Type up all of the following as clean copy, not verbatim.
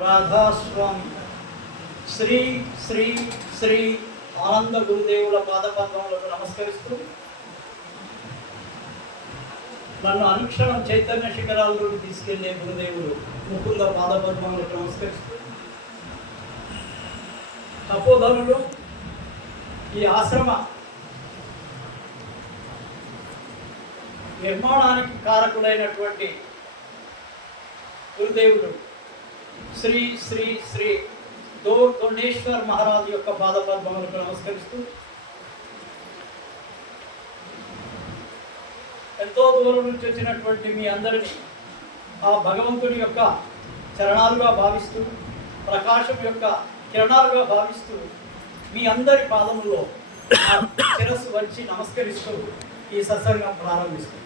రాధాస్వామి శ్రీ శ్రీ శ్రీ ఆనంద గురుదేవుల పాదపద్మములకు నమస్కరిస్తూ నన్ను అనుక్షణం చైతన్య శిఖరాల్లోకి తీసుకెళ్లే గురుదేవులు ముకుంద పాదపద్మములకు నమస్కరిస్తూ తపోధనులు ఈ ఆశ్రమ నిర్మాణానికి కారకులైనటువంటి గురుదేవులు శ్రీ శ్రీ శ్రీ దోర్గొండేశ్వర్ మహారాజు యొక్క పాదపద్మములకు నమస్కరిస్తూ ఎంతో దూరం నుంచి వచ్చినటువంటి మీ అందరినీ ఆ భగవంతుని యొక్క చరణాలుగా భావిస్తూ ప్రకాశం యొక్క కిరణాలుగా భావిస్తూ మీ అందరి పాదముల్లో శిరస్సు వచ్చి నమస్కరిస్తూ ఈ సత్సంగం ప్రారంభిస్తుంది.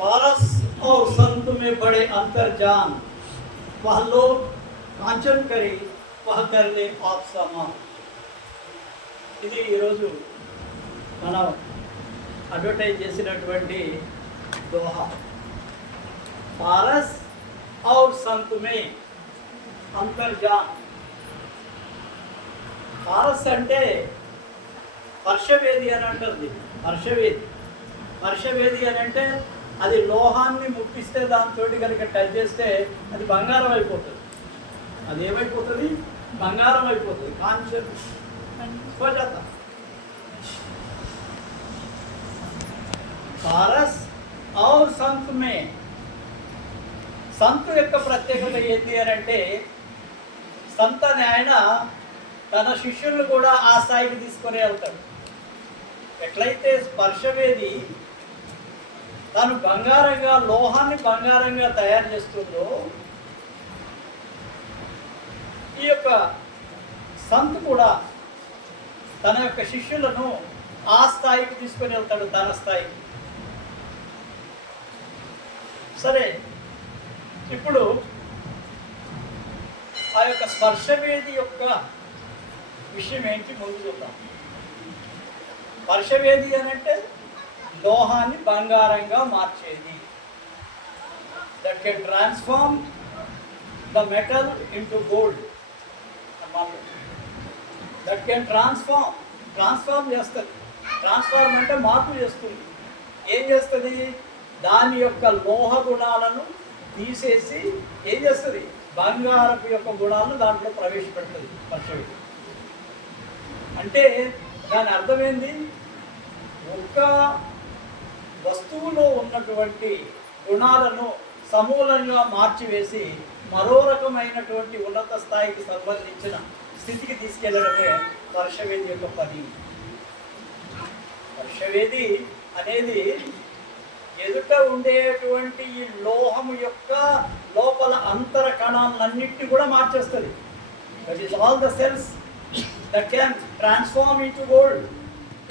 पारस और संत में बड़े अंतर जान वह लोग कांचन करे वह कर ले आप समा. ఇది ఈరోజు మనం అడ్వర్టైజ్ చేసినటువంటి దోహా. పారస్ और संत में अंतर जान. పారస్ అంటే హర్షవేది అని అంటుంది. హర్షవేది అని అంటే అది లోహాన్ని ముట్టిస్తే దాంతో కనుక టచ్ చేస్తే అది బంగారం అయిపోతుంది. అది ఏమైపోతుంది? బంగారం అయిపోతుంది. కాంచన్ పారస్ ఔర్ సంత్ మే. సంత్ యొక్క ప్రత్యేకత ఏంటి అని అంటే సంత్ అని ఆయన తన శిష్యులను కూడా ఆ స్థాయికి తీసుకొని వెళ్తాడు. ఎట్లయితే స్పర్శవేది తాను బంగారంగా లోహాన్ని బంగారంగా తయారు చేస్తుందో ఈ యొక్క సంత్ కూడా తన యొక్క శిష్యులను ఆ స్థాయికి తీసుకొని వెళ్తాడు, తన స్థాయికి. సరే, ఇప్పుడు ఆ యొక్క స్పర్శవేది యొక్క విషయం ఏంటి ముందు చూద్దాం. స్పర్శవేది అని అంటే లోహాన్ని బంగారంగా మార్చేది. That can transform the metal into gold. That can transform చేస్తుంది. ట్రాన్స్ఫార్మ్ అంటే మార్పు చేస్తుంది. ఏం చేస్తుంది? దాని యొక్క లోహ గుణాలను తీసేసి ఏం చేస్తుంది? బంగారపు యొక్క గుణాలను దాంట్లో ప్రవేశపెడుతుంది స్పర్శవేది. అంటే దాని అర్థమైంది, ఒక వస్తువులో ఉన్నటువంటి గుణాలను సమూలంగా మార్చివేసి మరో రకమైనటువంటి ఉన్నత స్థాయికి సంబంధించిన స్థితికి తీసుకెళ్లడమే స్పర్శవేది యొక్క పని. స్పర్శవేది అనేది ఎదుట ఉండేటువంటి ఈ లోహము యొక్క లోపల అంతర కణాలన్నింటినీ కూడా మార్చేస్తుంది. That is all the cells that can transform into gold.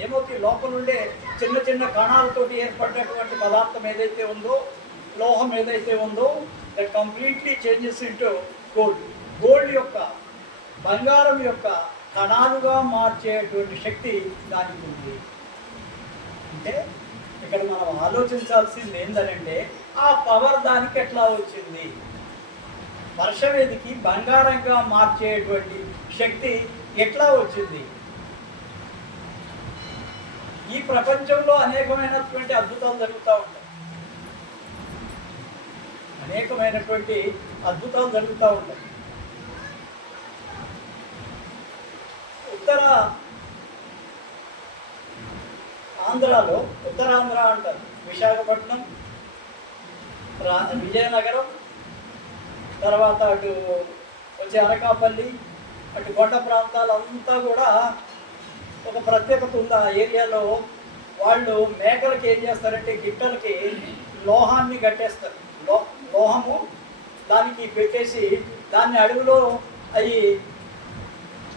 ఏమవుతుంది? లోపల ఉండే చిన్న చిన్న కణాలతోటి ఏర్పడినటువంటి పదార్థం ఏదైతే ఉందో, లోహం ఏదైతే ఉందో, that completely changes into gold. Gold యొక్క, బంగారం యొక్క కణాలుగా మార్చేటువంటి శక్తి దానికి ఉంది. అంటే ఇక్కడ మనం ఆలోచించాల్సింది ఏంటంటే ఆ పవర్ దానికి ఎట్లా వచ్చింది? వర్షవేదికి బంగారంగా మార్చేటువంటి శక్తి ఎట్లా వచ్చింది? ఈ ప్రపంచంలో అనేకమైనటువంటి అద్భుతాలు జరుగుతూ ఉంటాయి. ఉత్తర ఆంధ్రాలో, ఉత్తరాంధ్ర అంటారు, విశాఖపట్నం, విజయనగరం, తర్వాత అటు వచ్చే అనకాపల్లి, అటు కొండ ప్రాంతాలంతా కూడా ఒక ప్రత్యేకత ఉంది. ఆ ఏరియాలో వాళ్ళు మేకలకి ఏం చేస్తారంటే గిట్టలకి లోహాన్ని కట్టేస్తారు. లోహము దానికి పెట్టేసి దాన్ని అడవిలో అవి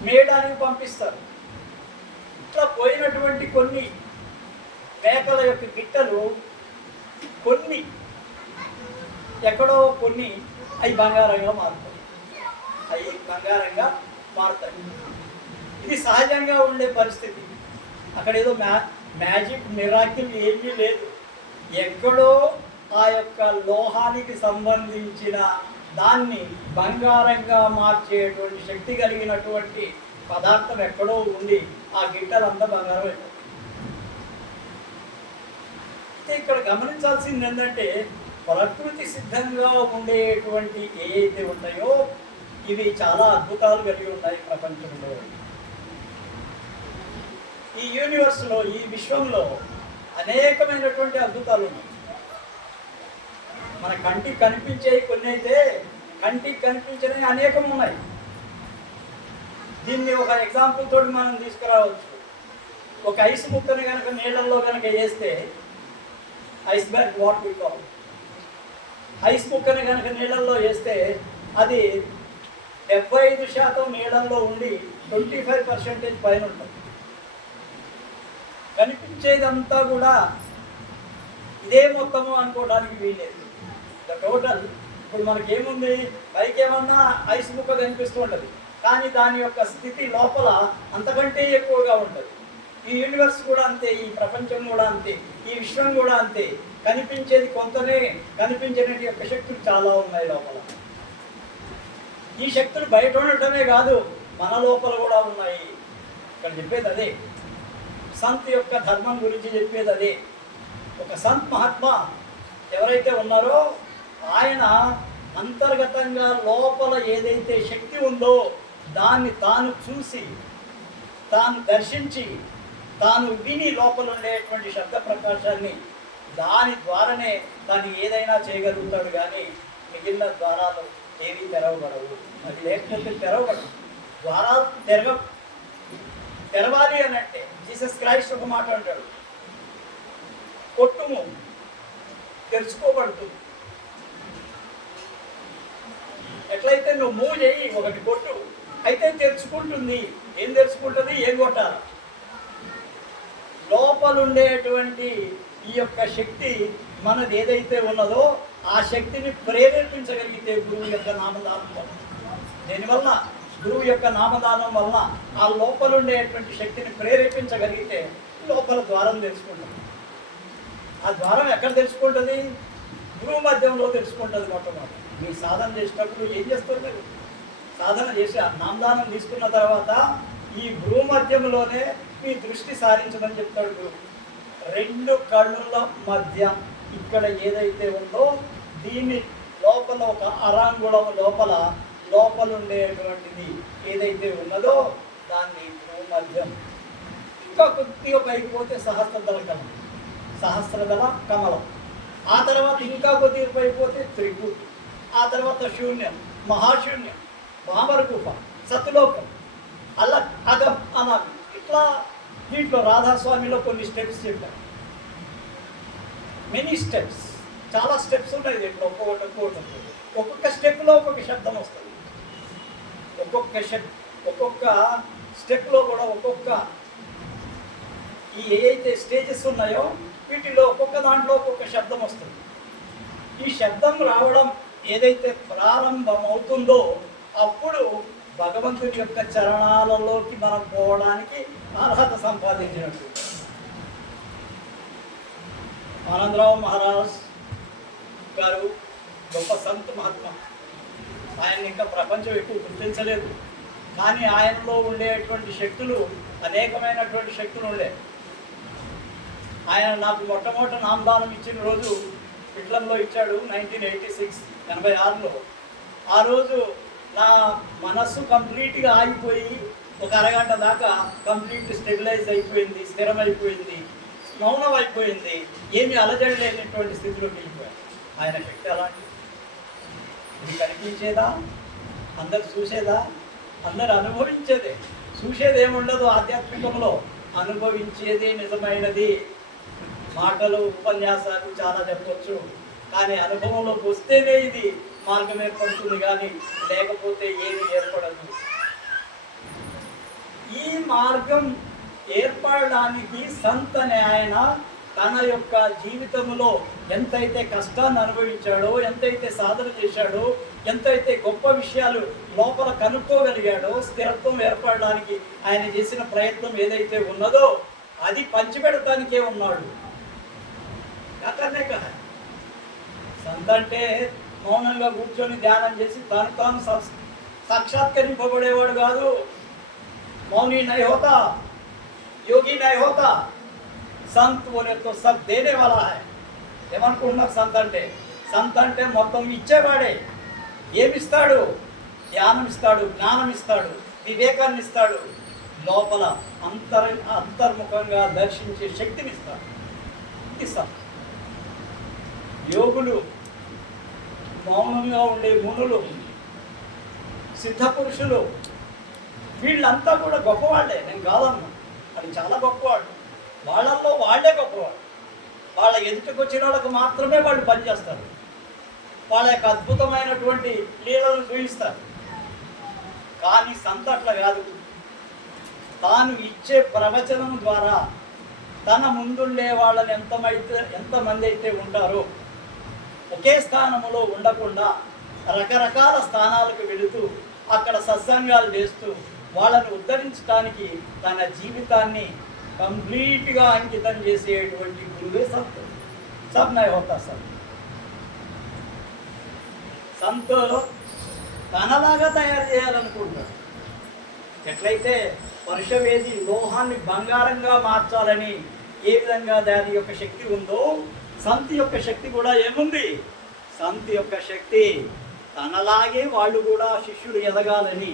మేయడానికి పంపిస్తారు. ఇట్లా పోయినటువంటి కొన్ని మేకల యొక్క గిట్టలు కొన్ని ఎక్కడో కొన్ని అవి బంగారంగా మారుతాయి. ఇది సహజంగా ఉండే పరిస్థితి. అక్కడ ఏదో మ్యాజిక్ మిరాకిల్ ఏమీ లేదు. ఎక్కడో ఆ యొక్క లోహానికి సంబంధించిన దాన్ని బంగారంగా మార్చేటువంటి శక్తి కలిగినటువంటి పదార్థం ఎక్కడో ఉండి ఆ గిట్టలంతా బంగారం అయిపోతుంది. ఇక్కడ గమనించాల్సింది ఏంటంటే ప్రకృతి సిద్ధంగా ఉండేటువంటి ఏవైతే ఉన్నాయో ఇవి చాలా అద్భుతాలు కలిగి ఉన్నాయి ప్రపంచంలో. ఈ యూనివర్స్లో, ఈ విశ్వంలో అనేకమైనటువంటి అద్భుతాలు ఉన్నాయి. మన కంటికి కనిపించేవి కొన్ని అయితే, కంటికి కనిపించినవి అనేకం ఉన్నాయి. దీన్ని ఒక ఎగ్జాంపుల్ తోటి మనం తీసుకురావచ్చు. ఒక ఐస్ ముక్కను కనుక నీళ్ళల్లో కనుక వేస్తే, ice bag what we call, ice ముక్కను కనుక నీళ్ళల్లో వేస్తే అది 75% నీళ్ళల్లో ఉండి 25% పైన ఉంటుంది. కనిపించేదంతా కూడా ఇదే మొత్తము అనుకోవడానికి వీలేదు. ద టోటల్ ఇప్పుడు మనకేముంది, పైకి ఏమన్నా ఐస్ ముక్క కనిపిస్తూ ఉంటుంది, కానీ దాని యొక్క స్థితి లోపల అంతకంటే ఎక్కువగా ఉంటుంది. ఈ యూనివర్స్ కూడా అంతే, ఈ ప్రపంచం కూడా అంతే, ఈ విశ్వం కూడా అంతే. కనిపించేది కొంతనే, కనిపించే యొక్క శక్తులు చాలా ఉన్నాయి లోపల. ఈ శక్తులు బయట ఉండటమే కాదు, మన లోపల కూడా ఉన్నాయి. ఇక్కడ చెప్పేది అదే, సంత్ యొక్క ధర్మం గురించి చెప్పేది అదే. ఒక సంత్ మహాత్మా ఎవరైతే ఉన్నారో ఆయన అంతర్గతంగా లోపల ఏదైతే శక్తి ఉందో దాన్ని తాను చూసి, తాను దర్శించి, తాను విని లోపల ఉండేటువంటి శబ్ద ప్రకాశాన్ని దాని ద్వారానే తాను ఏదైనా చేయగలుగుతాడు. కానీ మిగిలిన ద్వారాలు ఏవి తెరవబడవు. అది లేకపోతే తెరవబడవు. ద్వారాలు తెరవాలి అని అంటే జీసస్ క్రైస్ట్ ఒక మాట అంటాడు, కొట్టుము తెరుచుకోబడుతుంది. ఎట్లయితే నువ్వు మూవ్ చేయి, ఒకటి కొట్టు, అయితే తెరుచుకుంటుంది. ఏం తెరుచుకుంటుంది? ఏం కొట్టాలి? లోపల ఉండేటువంటి ఈ యొక్క శక్తి మనది ఏదైతే ఉన్నదో ఆ శక్తిని ప్రేరేపించగలిగితే గురువు యొక్క నామదానం వల్ల, దీనివల్ల గురువు యొక్క నామదానం వల్ల ఆ లోపల ఉండేటువంటి శక్తిని ప్రేరేపించగలిగితే లోపల ద్వారం తెలుసుకుంటుంది. ఆ ద్వారం ఎక్కడ తెలుసుకుంటుంది? గురువు మధ్యంలో తెలుసుకుంటుంది. మొట్టమొదటి మీ సాధన చేసేటప్పుడు ఏం చేస్తున్నారు? సాధన చేసి ఆ నామదానం తీసుకున్న తర్వాత ఈ గురువు మధ్యంలోనే మీ దృష్టి సారించమని చెప్తాడు గురువు. రెండు కళ్ళుల మధ్య ఇక్కడ ఏదైతే ఉందో దీన్ని లోపల ఒక అరాంగుళం లోపల ఉండేటువంటిది ఏదైతే ఉన్నదో దాన్ని భూమధ్యం. ఇంకా కొద్దిగా పైకి పోతే సహస్రదళ కమలం. ఆ తర్వాత ఇంకా కొద్దిగా పైకి పోతే త్రిగు. ఆ తర్వాత శూన్యం, మహాశూన్యం, భామరకూప, సత్తులోకం, అగం అనాలి. ఇట్లా దీంట్లో రాధాస్వామిలో కొన్ని స్టెప్స్ చెప్పారు. మెనీ స్టెప్స్, చాలా స్టెప్స్ ఉన్నాయి దీంట్లో. ఒక్కొక్క స్టెప్లో ఒక్కొక్క శబ్దం వస్తుంది. ఒక్కొక్క స్టెప్లో కూడా ఒక్కొక్క ఈ ఏవైతే స్టేజెస్ ఉన్నాయో వీటిలో ఒక్కొక్క దాంట్లో ఒక్కొక్క శబ్దం వస్తుంది. ఈ శబ్దం రావడం ఏదైతే ప్రారంభం అవుతుందో అప్పుడు భగవంతుని యొక్క చరణాలలోకి మనం పోవడానికి అర్హత సంపాదించినట్టు. ఆనందరావు మహారాజ్ గారు గొప్ప సంత్ మహాత్మా. ఆయన ఇంకా ప్రపంచం ఎక్కువ గుర్తించలేదు, కానీ ఆయనలో ఉండేటువంటి శక్తులు అనేకమైనటువంటి శక్తులు ఉండే. ఆయన నాకు మొట్టమొదటి నామదానం ఇచ్చిన రోజు విట్లంలో ఇచ్చాడు, 1986. ఆ రోజు నా మనస్సు కంప్లీట్గా ఆగిపోయి ఒక అరగంట దాకా కంప్లీట్ స్టెబిలైజ్ అయిపోయింది, స్థిరమైపోయింది, మౌనం అయిపోయింది. ఏమీ అలజడి లేనటువంటి స్థితిలోకి వెళ్ళిపోయాను. ఆయన శక్తి అలాంటి. ఇది కనిపించేదా? అందరు చూసేదా? అందరు అనుభవించేదే. చూసేది ఏముండదు ఆధ్యాత్మికంలో, అనుభవించేది నిజమైనది. మాటలు, ఉపన్యాసాలు చాలా చెప్పవచ్చు, కానీ అనుభవంలోకి వస్తేనే ఇది మార్గం ఏర్పడుతుంది, కానీ లేకపోతే ఏమీ ఏర్పడదు. ఈ మార్గం ఏర్పడడానికి సంత్ అనే ఆయన తన యొక్క జీవితంలో ఎంతైతే కష్టాన్ని అనుభవించాడో, ఎంతైతే సాధన చేశాడో, ఎంతైతే గొప్ప విషయాలు లోపల కనుక్కోగలిగాడో, స్థిరత్వం ఏర్పడడానికి ఆయన చేసిన ప్రయత్నం ఏదైతే ఉన్నదో అది పంచిపెడటానికే ఉన్నాడు. కాకనే కదా సంత అంటే మౌనంగా కూర్చొని ధ్యానం చేసి తాను సాక్షాత్కరింపబడేవాడు కాదు. మౌని नहीं होता, योगी नहीं होता, సంత్ बोले तो सब देने वाला है. ఏమనుకుంటున్నారు సంత్ అంటే మొత్తం ఇచ్చేవాడే. ఏమిస్తాడు? జ్ఞానం ఇస్తాడు, జ్ఞానం ఇస్తాడు, వివేకాన్ని ఇస్తాడు, లోపల అంతర్ముఖంగా దర్శించే శక్తిని ఇస్తాడు. ఇస్తాడు. యోగులు, మౌనంగా ఉండే మునులు, సిద్ధ పురుషులు, వీళ్ళంతా కూడా గొప్పవాళ్ళే. నేను కాదన్నా, అది చాలా గొప్పవాళ్ళు. వాళ్ళల్లో వాళ్ళే గొప్పవాళ్ళు. వాళ్ళ ఎదుటికి వచ్చిన వాళ్ళకు మాత్రమే వాళ్ళు పనిచేస్తారు. వాళ్ళ యొక్క అద్భుతమైనటువంటి లీలలను చూపిస్తారు. కానీ సంత అట్లా కాదు. తాను ఇచ్చే ప్రవచనం ద్వారా తన ముందుండే వాళ్ళని ఎంతమంది అయితే ఉంటారో ఒకే స్థానంలో ఉండకుండా రకరకాల స్థానాలకు వెళుతూ అక్కడ సత్సంగాలు చేస్తూ వాళ్ళని ఉద్ధరించడానికి తన జీవితాన్ని కంప్లీట్గా అంకితం చేసేటువంటి గురువే సంత్. సబ్ నై హోతా సంత్. సంత్ తనలాగా తయారు చేయాలనుకుంటాడు. ఎట్లయితే వర్షవేది లోహాన్ని బంగారంగా మార్చాలని ఏ విధంగా దాని యొక్క శక్తి ఉందో సంత్ యొక్క శక్తి కూడా ఏముంది? సంత్ యొక్క శక్తి తనలాగే వాళ్ళు కూడా శిష్యులు ఎదగాలని,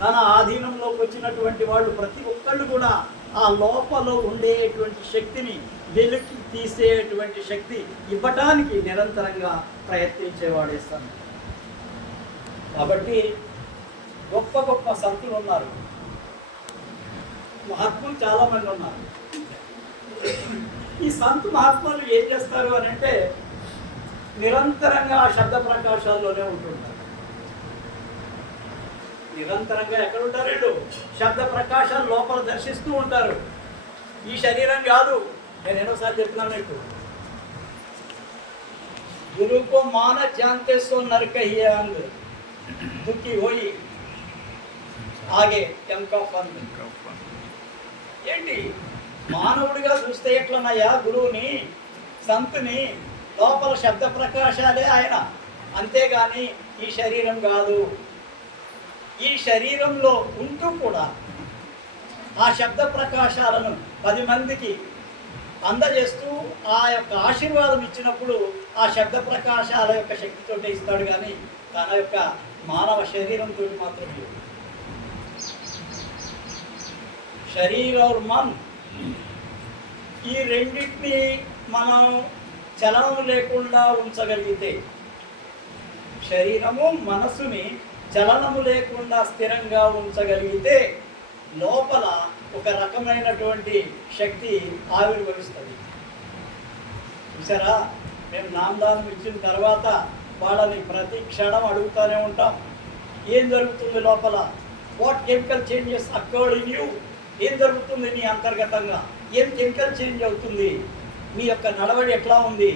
తన ఆధీనంలోకి వచ్చినటువంటి వాళ్ళు ప్రతి ఒక్కళ్ళు కూడా ఆ లోపల ఉండేటువంటి శక్తిని వెలికి తీసేటువంటి శక్తి ఇవ్వటానికి నిరంతరంగా ప్రయత్నించేవాడే సంత్. కాబట్టి గొప్ప గొప్ప సంతులు ఉన్నారు, మహాత్ములు చాలామంది ఉన్నారు. ఈ సంత్ మహాత్ములు ఏం చేస్తారు అని అంటే నిరంతరంగా ఆ శబ్ద ప్రకాశాల్లోనే ఉంటుంటారు. నిరంతరంగా ఎక్కడ ఉంటారు వీళ్ళు? శబ్ద ప్రకాశాలు లోపల దర్శిస్తూ ఉంటారు. ఈ శరీరం కాదు. నేను ఎన్నోసార్లు చెప్తున్నాను మీకు, గురువుకో మాన జాంతే సో నరక హి అంగ్ దుఃఖి హోయి ఆగే ఎంకా ఫన్. ఏంటి మానవుడిగా చూస్తే ఎట్లనయ్యా గురువుని, సంతుని? లోపల శబ్ద ప్రకాశాలే ఆయన, అంతేగాని ఈ శరీరం కాదు. ఈ శరీరంలో ఉంటూ కూడా ఆ శబ్ద ప్రకాశాలను 10 మందికి అందజేస్తూ ఆ యొక్క ఆశీర్వాదం ఇచ్చినప్పుడు ఆ శబ్ద ప్రకాశాల యొక్క శక్తితో ఇస్తాడు, కానీ తన యొక్క మానవ శరీరంతో మాత్రమే. శరీర और मन ఈ రెండింటిని మనం చలనం లేకుండా ఉంచగలిగితే, శరీరము మనస్సుని చలనము లేకుండా స్థిరంగా ఉంచగలిగితే లోపల ఒక రకమైనటువంటి శక్తి ఆవిర్భవిస్తుంది. చూసారా, మేము నామదానం ఇచ్చిన తర్వాత వాళ్ళని ప్రతి క్షణం అడుగుతూనే ఉంటాం, ఏం జరుగుతుంది లోపల? What chemical changes occurred in you? ఏం జరుగుతుంది నీ అంతర్గతంగా? ఏం కెమికల్ చేంజ్ అవుతుంది? మీ యొక్క నడవడి ఎట్లా ఉంది?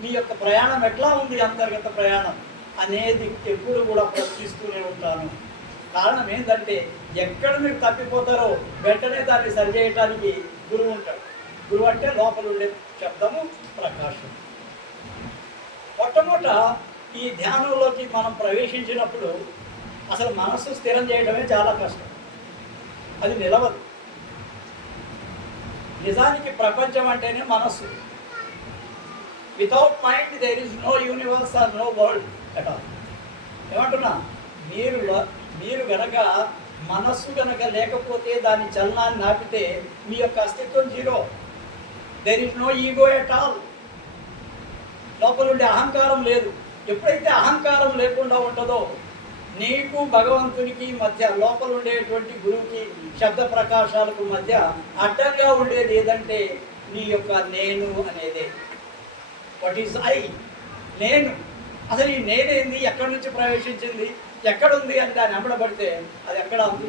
మీ యొక్క ప్రయాణం ఎట్లా ఉంది? అంతర్గత ప్రయాణం అనేది ఎప్పుడు కూడా ప్రశ్నిస్తూనే ఉంటాను. కారణం ఏంటంటే ఎక్కడ మీరు తప్పిపోతారో వెంటనే దాన్ని సరిచేయటానికి గురువు ఉంటాడు. గురువు అంటే లోపల ఉండే శబ్దము, ప్రకాశం. మొట్టమొదట ఈ ధ్యానంలోకి మనం ప్రవేశించినప్పుడు అసలు మనస్సు స్థిరం చేయడమే చాలా కష్టం. అది నిలవదు. నిజానికి ప్రపంచం అంటేనే మనస్సు. Without mind there is no universe or no world at all. ఏమంటున్నా, మీరు గనక మనస్సు గనక లేకపోతే దాని చలనాన్ని ఆపితే మీ యొక్క అస్తిత్వం zero. There is no ego at all. లోపల ఉండే అహంకారం లేదు. ఎప్పుడైతే అహంకారం లేకుండా ఉంటుందో నీకు భగవంతునికి మధ్య, లోపల ఉండేటువంటి గురువుకి శబ్ద ప్రకాశాలకు మధ్య అడ్డంగా ఉండేది ఏదంటే నీ యొక్క నేను అనేదే. What is I? నేను. అసలు ఈ నేనేంది, ఎక్కడి నుంచి ప్రవేశించింది, ఎక్కడుంది అని దాన్ని వెంబడబడితే అది ఎక్కడ అంతు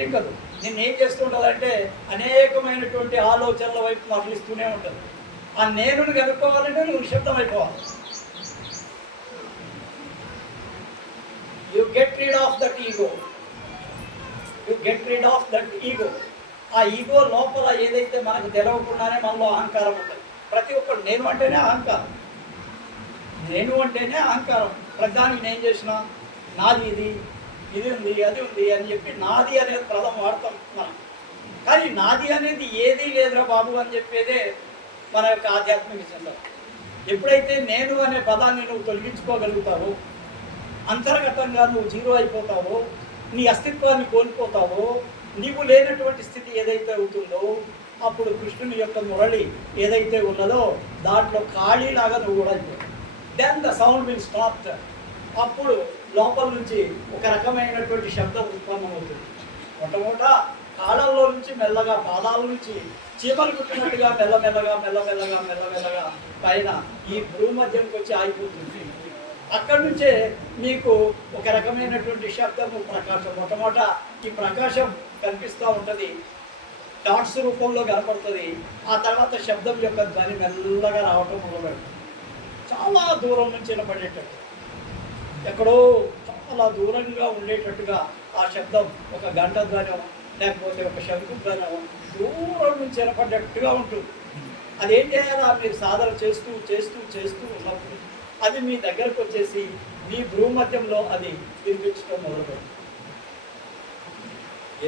చిక్కదు. నేను ఏం చేస్తుంటుందంటే అనేకమైనటువంటి ఆలోచనల వైపు మరలిస్తూనే ఉంటుంది. ఆ నేనుని కనుక్కోవాలంటే నువ్వు నిశ్శబ్దం అయిపోవాలి. You get rid of that ego. ఆ ఈగో లోపల ఏదైతే మనకు తెలవకుండానే మనలో అహంకారం ఉంటుంది. ప్రతి ఒక్కరు నేను అంటేనే అహంకారం, నేను అంటేనే అహంకారం. ప్రతిదానికి నేను చేసిన, నాది ఇది, ఇది ఉంది, అది ఉంది అని చెప్పి నాది అనేది పదం వాడతాం మనం. కానీ నాది అనేది ఏదీ లేదురా బాబు అని చెప్పేదే మన యొక్క ఆధ్యాత్మిక చింతన. ఎప్పుడైతే నేను అనే పదాన్ని నువ్వు తొలగించుకోగలుగుతావో, అంతర్గతంగా నువ్వు జీరో అయిపోతావో, నీ అస్తిత్వాన్ని కోల్పోతావో, నీవు లేనటువంటి స్థితి ఏదైతే అవుతుందో, అప్పుడు కృష్ణుని యొక్క మురళి ఏదైతే ఉన్నదో దాంట్లో ఖాళీలాగా నువ్వు కూడా అయిపోతావు. Then the sound will stop. అప్పుడు లోపల నుంచి ఒక రకమైనటువంటి శబ్దం ఉత్పన్నమవుతుంది. మొట్టమొదట కాళ్ళల్లో నుంచి మెల్లగా, పాదాల నుంచి చీమలు కుట్టినట్టుగా మెల్లమెల్లగా మెల్లమెల్లగా మెల్లమెల్లగా పైన ఈ భూమధ్యంకి వచ్చి ఆగిపోతుంది. అక్కడి నుంచే మీకు ఒక రకమైనటువంటి శబ్దము, ప్రకాశం. మొట్టమొదట ఈ ప్రకాశం కనిపిస్తూ ఉంటుంది, డాట్స్ రూపంలో కనపడుతుంది. ఆ తర్వాత శబ్దం యొక్క ధ్వని మెల్లగా రావటం మొదలుపెడుతుంది. చాలా దూరం నుంచి వినపడేటట్టు, ఎక్కడో చాలా దూరంగా ఉండేటట్టుగా ఆ శబ్దం ఒక గంట ధ్వనం, లేకపోతే ఒక శంకు ధ్వనం దూరం నుంచి వినపడ్డట్టుగా ఉంటుంది. అదేం చేయాలా? మీరు సాధన చేస్తూ చేస్తూ చేస్తూ ఉన్నప్పుడు అది మీ దగ్గరకు వచ్చేసి మీ భూమధ్యంలో అది వినిపించడం మొదలుపెడుతుంది.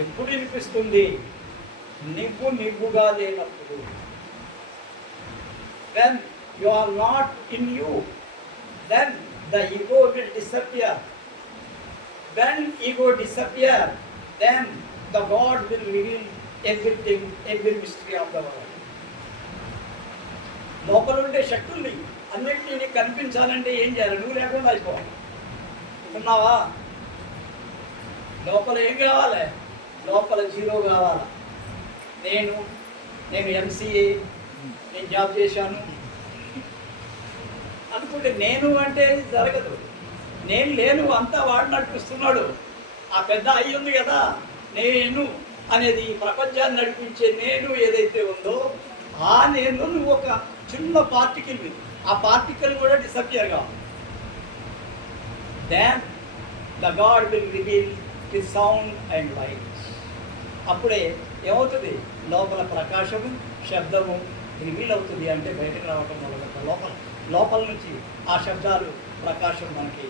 ఎప్పుడు వినిపిస్తుంది? నువ్వుగా లేనప్పుడు. When you are not in you, then the ego will disappear. When ego disappear, then the God will reveal everything, every mystery of the world. లోపల ఉండే శక్తుల్ని అన్నింటినీ కనిపించాలంటే ఏం చేయాలి? నువ్వు లేకుండా అయిపోవాలి. ఉన్నావా? లోపల ఏం కావాలి? లోపల జీరో కావాలి. నేను ఎంసీఏ, నేను జాబ్ చేశాను అనుకుంటే నేను అంటే జరగదు. నేను లేను, అంతా వాడు నడిపిస్తున్నాడు. ఆ పెద్ద అయ్యి ఉంది కదా, నేను అనేది ఈ ప్రపంచాన్ని నడిపించే నేను ఏదైతే ఉందో ఆ నేను నువ్వు ఒక చిన్న పార్టికల్. ఆ పార్టికల్ కూడా డిసపియర్ కావాలి. Then the God will reveal his sound and light. అప్పుడే ఏమవుతుంది? లోపల ప్రకాశము, శబ్దము రివీల్ అవుతుంది. అంటే బయటకు రావటం మొదలుపెట్టాలి. లోపల నుంచి ఆ శబ్దాలు, ప్రకాశం మనకి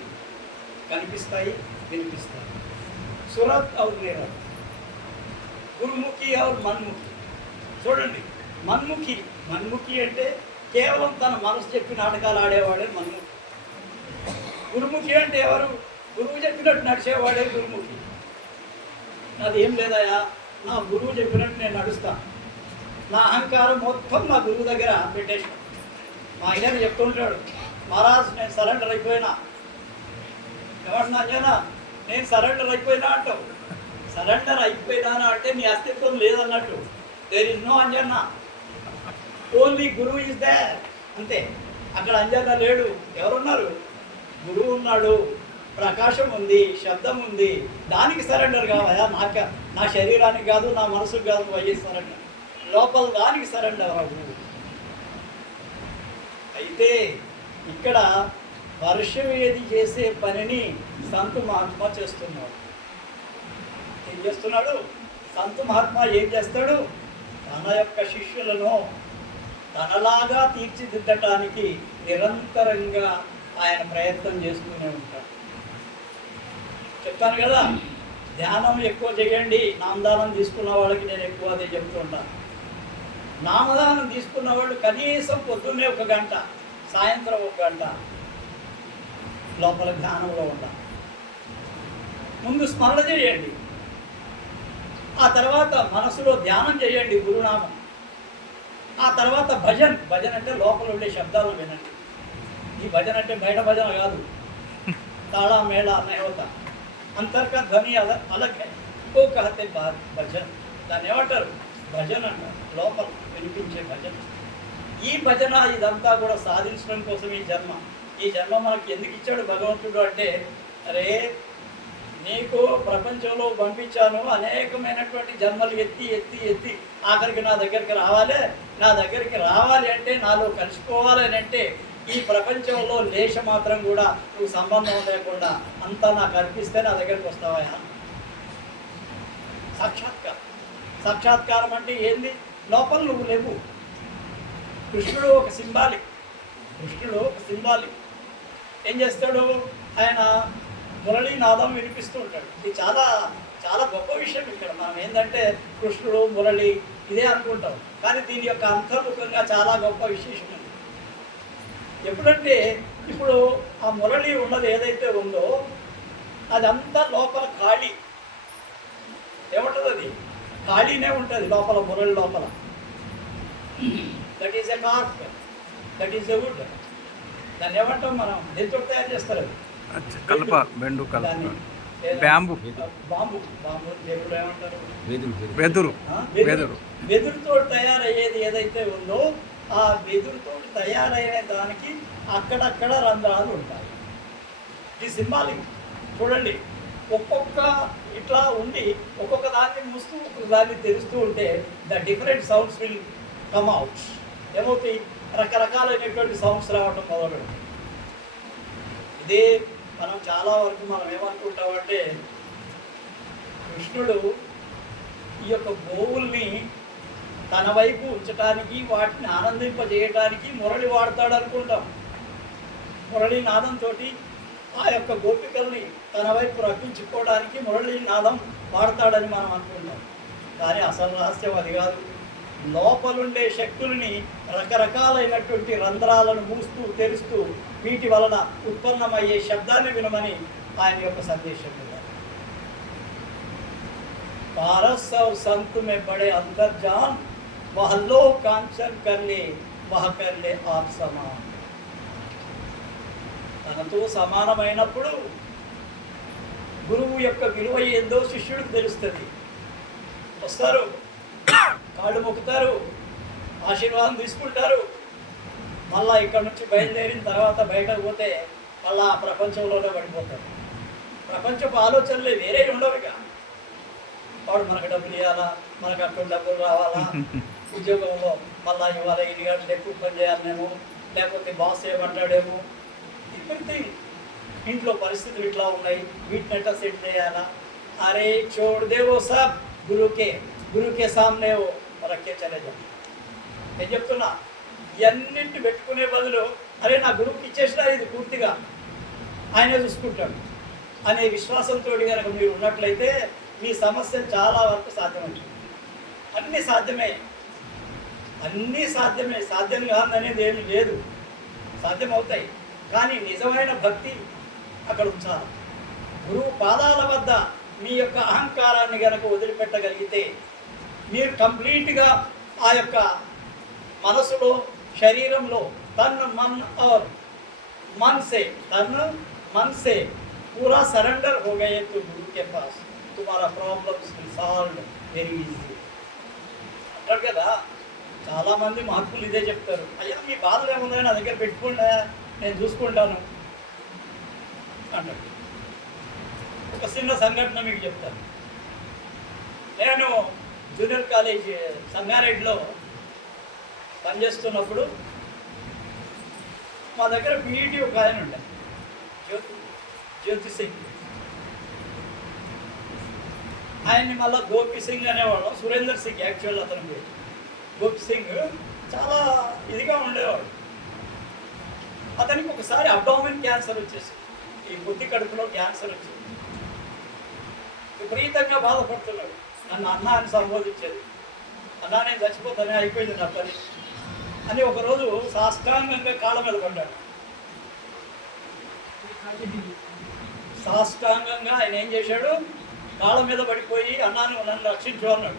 కనిపిస్తాయి, వినిపిస్తాయి. సురత్ ఔర్ నిరత్, గురుముఖి ఔర్ మన్ముఖి. చూడండి, మన్ముఖి అంటే కేవలం తన మనసు చెప్పి నాటకాలు ఆడేవాడే మన్ముఖి. గురుముఖి అంటే ఎవరు? గురువు చెప్పినట్టు నడిచేవాడే గురుముఖి. అది ఏం లేదయా, నా గురువు చెప్పినట్టు నేను నడుస్తాను, నా అహంకారం మొత్తం నా గురువు దగ్గర పెట్టేసాను. మా ఆయన చెప్తుంటాడు, మహారాజ్ నేను సరెండర్ అయిపోయినా. ఏమంటున్నా అంజనా? నేను సరెండర్ అయిపోయినా అంటావు. సరెండర్ అయిపోయినా అంటే నీ అస్తిత్వం లేదన్నట్టు. There is no anjana, only guru is there. అంతే. అక్కడ అంజనా లేడు. ఎవరున్నారు? గురువు ఉన్నాడు, ప్రకాశం ఉంది, శబ్దం ఉంది. దానికి సరెండర్ కావాలా? నా శరీరానికి కాదు, నా మనసుకు కాదు అయ్యే సరెండర్. లోపల దానికి సరెండర్ అవ్వదు. అయితే ఇక్కడ వర్షవేది చేసే పనిని సంత్ మహాత్మా చేస్తున్నాడు. ఏం చేస్తున్నాడు? సంత్ మహాత్మా ఏం చేస్తాడు? తన యొక్క శిష్యులను తనలాగా తీర్చిదిద్దటానికి నిరంతరంగా ఆయన ప్రయత్నం చేస్తూనే ఉంటాడు. చెప్తాను కదా, ధ్యానం ఎక్కువ చేయండి. నామదానం తీసుకున్న వాళ్ళకి నేను ఎక్కువ అదే చెప్తుంటాను. నామదానం తీసుకున్న వాళ్ళు కనీసం పొద్దున్నే 1 గంట, సాయంత్రం 1 గంట లోపల ధ్యానంలో ఉండాలి. ముందు స్మరణ చేయండి, ఆ తర్వాత మనసులో ధ్యానం చేయండి గురునామం. ఆ తర్వాత భజన అంటే లోపల ఉండే శబ్దాలు వినండి. ఈ భజన అంటే బయట భజన కాదు, తాళా మేళ నయోత అంతర్గత ధ్వని అలగ్ హై. ఓ కహతే భజన, దాన్ని ఏమంటారు? భజన అంటారు. లోపల వినిపించే భజన. ఈ భజన ఇదంతా కూడా సాధించడం కోసం ఈ జన్మ మనకి ఎందుకు ఇచ్చాడు భగవంతుడు అంటే, అరే నీకు ప్రపంచంలో పంపించాను, అనేకమైనటువంటి జన్మలు ఎత్తి ఎత్తి ఎత్తి ఆఖరికి నా దగ్గరికి రావాలి అంటే, నాలో కలిసిపోవాలి అని అంటే, ఈ ప్రపంచంలో లేశ మాత్రం కూడా నువ్వు సంబంధం లేకుండా అంతా నాకు అర్పిస్తే నా దగ్గరికి వస్తావా? సాక్షాత్కారం అంటే ఏంది? లోపల నువ్వు లేవు, కృష్ణుడు ఒక సింబాలిక్. ఏం చేస్తాడు? ఆయన మురళీనాదం వినిపిస్తూ ఉంటాడు. ఇది చాలా చాలా గొప్ప విషయం. ఇక్కడ మనం ఏంటంటే కృష్ణుడు మురళి ఇదే అనుకుంటాం, కానీ దీని యొక్క అంతర్ముఖంగా చాలా గొప్ప విశేషం ఉంది. ఎప్పుడంటే ఇప్పుడు ఆ మురళి ఉన్నది ఏదైతే ఉందో అదంతా లోపల ఖాళీ. ఏముంటుంది? అది ఖాళీనే ఉంటుంది లోపల, మురళి లోపల. That is a carp, that is a wood. దాన్ని ఏమంటాం మనం? దేంతో తయారు చేస్తారు? కలప, బెండు కలప, బ్యాంబు, బాంబు. దేవుడు ఏమంటారు? వెదురుతో తయారయ్యేది ఏదైతే ఉందో ఆ వెదురుతో తయారయ్యే దానికి అక్కడక్కడ రంధ్రాలు ఉంటాయి. ఈ సింబాలిక్ చూడండి. ఒక్కొక్క ఇట్లా ఉండి ఒక్కొక్క దాన్ని మూస్తూ ఒక్కొక్క దాన్ని తెరుస్తూ ఉంటే the different sounds will come out. ఏమవుతాయి? రకరకాలైనటువంటి సౌండ్స్ రావడం మొదలుపెడతాయి. ఇదే మనం చాలా వరకు మనం ఏమనుకుంటామంటే కృష్ణుడు ఈ యొక్క గోవుల్ని తన వైపు ఉంచడానికి, వాటిని ఆనందింపజేయడానికి మురళి వాడతాడు అనుకుంటాం. మురళీ నాదంతో ఆ యొక్క గోపికల్ని తన వైపు రప్పించుకోవడానికి మురళీ నాదం వాడతాడని మనం అనుకుంటాం. కానీ అసలు రహస్యం అది కాదు. లోపలుండే శక్తుల్ని రకరకాలైనటువంటి రంధ్రాలను మూస్తూ తెరుస్తూ వీటి వలన ఉత్పన్నమయ్యే శబ్దాన్ని వినమని ఆయన యొక్క సందేశం. पारस और संत में बड़े अंतर जान वह लो कांचन कर ले वह कर ले आप समान. తనతో సమానమైనప్పుడు గురువు యొక్క విలువ ఏందో శిష్యుడికి తెలుస్తుంది. వస్తారు, కాళ్ళు మొక్కుతారు, ఆశీర్వాదం తీసుకుంటారు. మళ్ళా ఇక్కడ నుంచి బయలుదేరిన తర్వాత బయటకు పోతే మళ్ళా ఆ ప్రపంచంలోనే పడిపోతారు. ప్రపంచపు ఆలోచనలే వేరే ఉండవుగా. వాడు మనకు డబ్బులు ఇవ్వాలా, మనకు అక్కడ డబ్బులు రావాలా, ఉద్యోగంలో మళ్ళీ ఇవాళ 8 గంటలు ఎక్కువ పని చేయాలనేమో, లేకపోతే బాస్ ఏమంటాడేమో, ఎవ్రీథింగ్. ఇంట్లో పరిస్థితులు ఇట్లా ఉన్నాయి, వీటిని ఎట్లా సెట్ చేయాలా. అరే చోడ్ దేవో సబ్ గురుకే సామ్నే రక్కే చలేజా. నేను చెప్తున్నా, ఇవన్నింటి పెట్టుకునే బదులు అరే నా గురువుకి ఇచ్చేసినా ఇది పూర్తిగా ఆయనే చూసుకుంటాడు అనే విశ్వాసంతో కనుక మీరు ఉన్నట్లయితే మీ సమస్యలు చాలా వరకు సాధ్యమవుతుంది. అన్నీ సాధ్యమే. సాధ్యం కాదనేది ఏమీ లేదు, సాధ్యమవుతాయి. కానీ నిజమైన భక్తి అక్కడ ఉంచాలి. గురువు పాదాల వద్ద మీ యొక్క అహంకారాన్ని కనుక వదిలిపెట్టగలిగితే మీరు కంప్లీట్గా ఆ యొక్క మనసులో, శరీరంలో मन से पूरा सरेंडर हो गए तो गुरु के पास तुम्हारा problems will solve very easy అంటారు కదా. చాలామంది మహాత్ములు ఇదే చెప్తారు, అయ్యా మీ బాధలు ఏముందని నా దగ్గర పెట్టుకుంటా, నేను చూసుకుంటాను అంటారు. ఒక చిన్న సంఘటన మీకు చెప్తాను. నేను జూనియర్ కాలేజ్ సంగారెడ్డిలో పనిచేస్తున్నప్పుడు మా దగ్గర బీఈటీ ఒక ఆయన ఉండే, జ్యోతి సింగ్. ఆయన్ని మళ్ళీ గోపి సింగ్ అనేవాడు. సురేందర్ సింగ్ యాక్చువల్ అతని పేరు. గోపి సింగ్ చాలా ఇదిగా ఉండేవాడు. అతనికి ఒకసారి అబ్డామిన్ క్యాన్సర్ వచ్చేసి, ఈ బుద్ధి కడుపులో క్యాన్సర్ వచ్చింది. విపరీతంగా బాధపడుతున్నాడు. నన్ను అన్న అని సంబోధించేది. అన్నా నేను చచ్చిపోతానే, అయిపోయింది నా పని అని ఒకరోజు సాష్టాంగంగా కాళ్ళ మీద పడ్డాడు. సాష్టాంగంగా ఆయన ఏం చేశాడు, కాళ్ళ మీద పడిపోయి అన్నాను నన్ను రక్షించు అన్నాడు.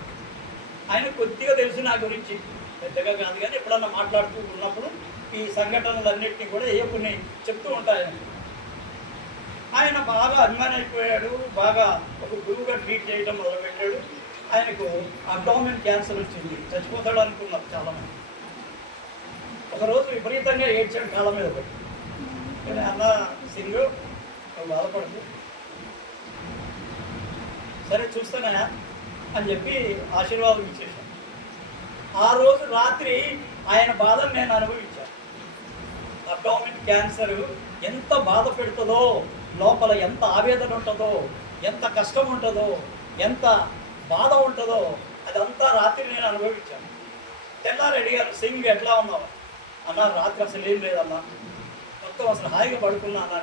ఆయన కొద్దిగా తెలుసు నా గురించి, పెద్దగా కాదు కానీ ఎప్పుడన్నా మాట్లాడుతూ ఉన్నప్పుడు ఈ సంఘటనలన్నింటినీ కూడా ఏ కొన్ని చెప్తూ ఉంటాయి. ఆయన బాగా అభిమానం అయిపోయాడు, బాగా ఒక గురువుగా ట్రీట్ చేయడం మొదలుపెట్టాడు. ఆయనకు అబ్డామిన్ క్యాన్సర్ వచ్చింది, చచ్చిపోతాడు అనుకున్నారు చాలామంది. ఒకరోజు విపరీతంగా ఏడ్చాడు కాళ్ళ మీద పడి. కానీ అన్న సింగు బాధపడదు, సరే చూస్తానయా అని చెప్పి ఆశీర్వాదం ఇచ్చేసాను. ఆ రోజు రాత్రి ఆయన బాధను నేను అనుభవించాను. అబ్డామిన్ క్యాన్సర్ ఎంత బాధ పెడుతుందో, లోపల ఎంత ఆవేదన ఉంటుందో, ఎంత కష్టం ఉంటుందో, ఎంత బాధ ఉంటుందో, అదంతా రాత్రి నేను అనుభవించాను. తెల్లారి అడిగారు, సింగ్ ఎట్లా ఉన్నావు? అన్న రాత్రి అసలు ఏం లేదన్నా, మొత్తం అసలు హాయిగా పడుకున్నా అన్నా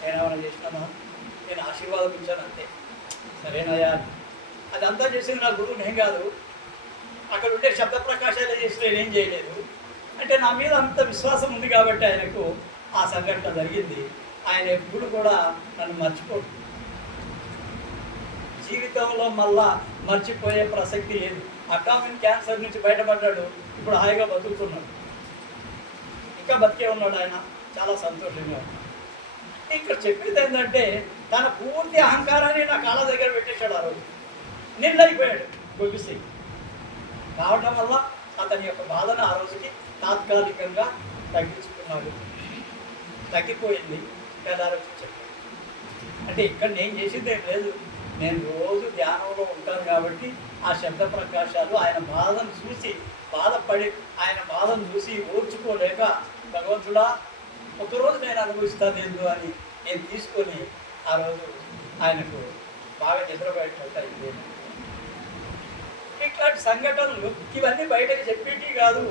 నేనేమైనా చేసినామా, నేను ఆశీర్వాదం ఇచ్చాను అంతే. సరేనయ్యా, అదంతా చేసింది నా గురువు, నేను కాదు. అక్కడ ఉండే శబ్ద ప్రకాశాలే చేసి నేనేం చేయలేదు. అంటే నా మీద అంత విశ్వాసం ఉంది కాబట్టి ఆయనకు ఆ సంఘటన జరిగింది. ఆయన ఎప్పుడు కూడా నన్ను మర్చిపోడు. జీవితంలో మళ్ళా మర్చిపోయే ప్రసక్తి లేదు. అబ్డామిన్ క్యాన్సర్ నుంచి బయటపడ్డాడు, ఇప్పుడు హాయిగా బతుకుతున్నాడు, ఇంకా బతికే ఉన్నాడు. ఆయన చాలా సంతోషంగా ఉన్నాడు. ఇక్కడ చెప్పేది ఏంటంటే తన పూర్తి అహంకారాన్ని నా కాళ్ళ దగ్గర పెట్టేశాడు. ఆ రోజు నిన్నైపోయాడు గొబ్బిసి కావడం వల్ల అతని యొక్క బాధను ఆ రోజుకి తాత్కాలికంగా తగ్గించుకున్నాడు. తగ్గిపోయింది పేదారోజు చెప్పాడు. అంటే ఇక్కడ నేను చేసింది ఏం లేదు, నేను రోజు ధ్యానంలో ఉంటాను కాబట్టి ఆ శబ్ద ప్రకాశాలు ఆయన బాధను చూసి బాధపడి ఆయన బాధను చూసి ఓర్చుకోలేక భగవంతుడా ఒకరోజు నేను అనుభవిస్తాను ఎందు అని నేను తీసుకొని ఆ రోజు ఆయనకు బాగా నిద్రపోయేటట్టు. ఇట్లాంటి సంఘటనలు ఇవన్నీ బయటకు చెప్పేటి కాదు,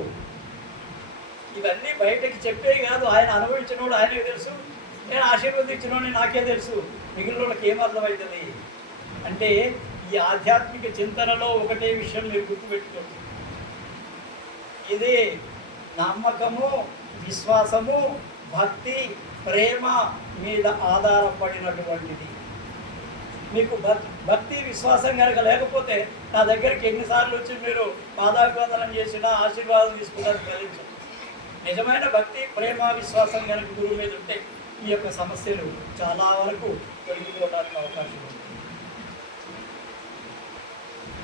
ఇవన్నీ బయటకు చెప్పేవి కాదు. ఆయన అనుభవించినోడు ఆయనకు తెలుసు, నేను ఆశీర్వదించినోడు నాకే తెలుసు. మిగిలిన వాళ్ళకి ఏమర్థమవుతుంది అంటే ఈ ఆధ్యాత్మిక చింతనలో ఒకటే విషయం మీరు గుర్తుపెట్టుకోండి, ఇదే నమ్మకము, విశ్వాసము, భక్తి, ప్రేమ మీద ఆధారపడినటువంటిది. మీకు భక్తి విశ్వాసం కనుక లేకపోతే నా దగ్గరికి ఎన్నిసార్లు వచ్చి మీరు పాదాభివందనం చేసినా ఆశీర్వాదం తీసుకున్నది ఫలించదు. నిజమైన భక్తి, ప్రేమ, విశ్వాసం కనుక గురువు మీద ఉంటే ఈ యొక్క సమస్యలు చాలా వరకు తొలగిపోవడానికి అవకాశం ఉంది.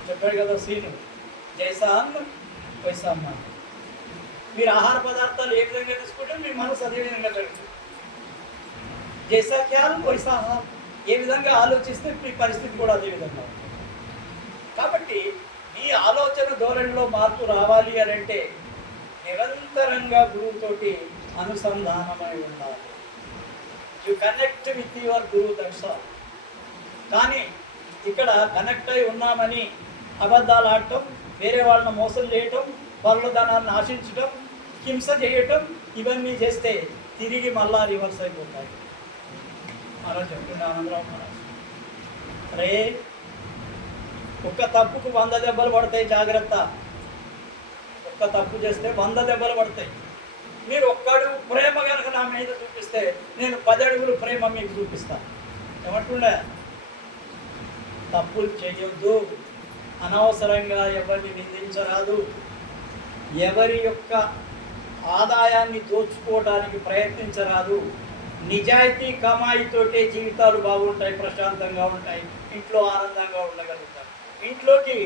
చెప్పాడు కదా సీను, జైసా అన్న వైసా అన్న. మీరు ఆహార పదార్థాలు ఏ విధంగా తీసుకుంటే మీ మనసు అదే విధంగా జరుగుతుంది. జైసా ఖ్యాల్ వైసా ఆహారం, ఏ విధంగా ఆలోచిస్తే మీ పరిస్థితి కూడా అదే విధంగా ఉంటుంది. కాబట్టి ఈ ఆలోచన ధోరణిలో మార్పు రావాలి అని అంటే నిరంతరంగా గురువుతోటి అనుసంధానమై ఉండాలి. యు కనెక్ట్ విత్ యువర్ గురువు, దట్స్ ఆల్. కానీ ఇక్కడ కనెక్ట్ అయి ఉన్నామని అబద్ధాలు ఆడటం, వేరే వాళ్ళని మోసం చేయటం, వాళ్ళ ధనాన్ని ఆశించటం, హింస చేయటం, ఇవన్నీ చేస్తే తిరిగి మళ్ళా రివర్స్ అయిపోతాయి. అలా చెప్తుండే ఆనందరావు మహారాజ్, రే ఒక్క తప్పుకు 100 దెబ్బలు పడతాయి, జాగ్రత్త. ఒక్క తప్పు చేస్తే 100 దెబ్బలు పడతాయి. మీరు ఒక్క అడుగు ప్రేమ కనుక నా మీద చూపిస్తే నేను 10 అడుగులు ప్రేమ మీకు చూపిస్తాను. ఏమంటుండే, తప్పులు చేయొద్దు, అనవసరంగా ఎవరిని నిందించరాదు, ఎవరి యొక్క ఆదాయాన్ని దోచుకోవడానికి ప్రయత్నించరాదు. నిజాయితీ కమాయితోటే జీవితాలు బాగుంటాయి, ప్రశాంతంగా ఉంటాయి, ఇంట్లో ఆనందంగా ఉండగలుగుతారు. ఇంట్లోకి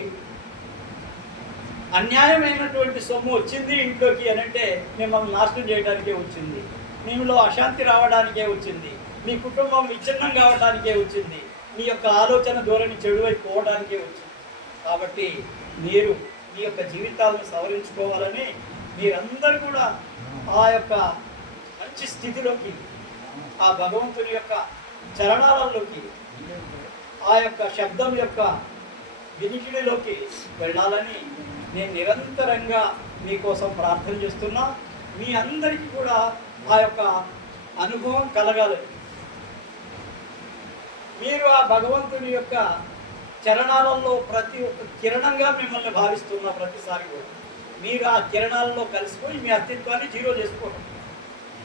అన్యాయమైనటువంటి సొమ్ము వచ్చింది ఇంట్లోకి అని అంటే మిమ్మల్ని నాశనం చేయడానికే వచ్చింది, మీలో అశాంతి రావడానికే వచ్చింది, మీ కుటుంబం విచ్ఛిన్నం కావడానికే వచ్చింది, మీ యొక్క ఆలోచన ధోరణి చెడువైపోవడానికే వచ్చింది. కాబట్టి మీరు మీ యొక్క జీవితాలను సవరించుకోవాలని మీరందరూ కూడా ఆ యొక్క మంచి స్థితిలోకి, ఆ భగవంతుని యొక్క చరణాలలోకి, ఆ యొక్క శబ్దం యొక్క వినికిడిలోకి వెళ్ళాలని నేను నిరంతరంగా మీకోసం ప్రార్థన చేస్తున్నా. మీ అందరికీ కూడా ఆ యొక్క అనుభవం కలగాలి. మీరు ఆ భగవంతుని యొక్క చరణాలలో ప్రతి ఒక్క కిరణంగా మిమ్మల్ని భావిస్తున్న ప్రతిసారి కూడా మీరు ఆ కిరణాలలో కలిసిపోయి మీ అస్తిత్వాన్ని జీరో చేసుకోవడం,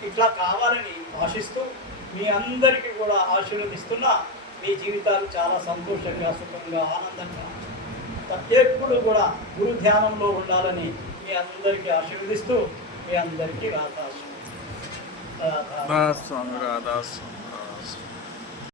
ఇట్లా కావాలని ఆశిస్తూ మీ అందరికీ కూడా ఆశీర్వదిస్తున్నా. మీ జీవితాలు చాలా సంతోషంగా, సుఖంగా, ఆనందంగా ఎప్పుడు కూడా గురు ధ్యానంలో ఉండాలని మీ అందరికీ ఆశీర్వదిస్తూ మీ అందరికీ రాధా.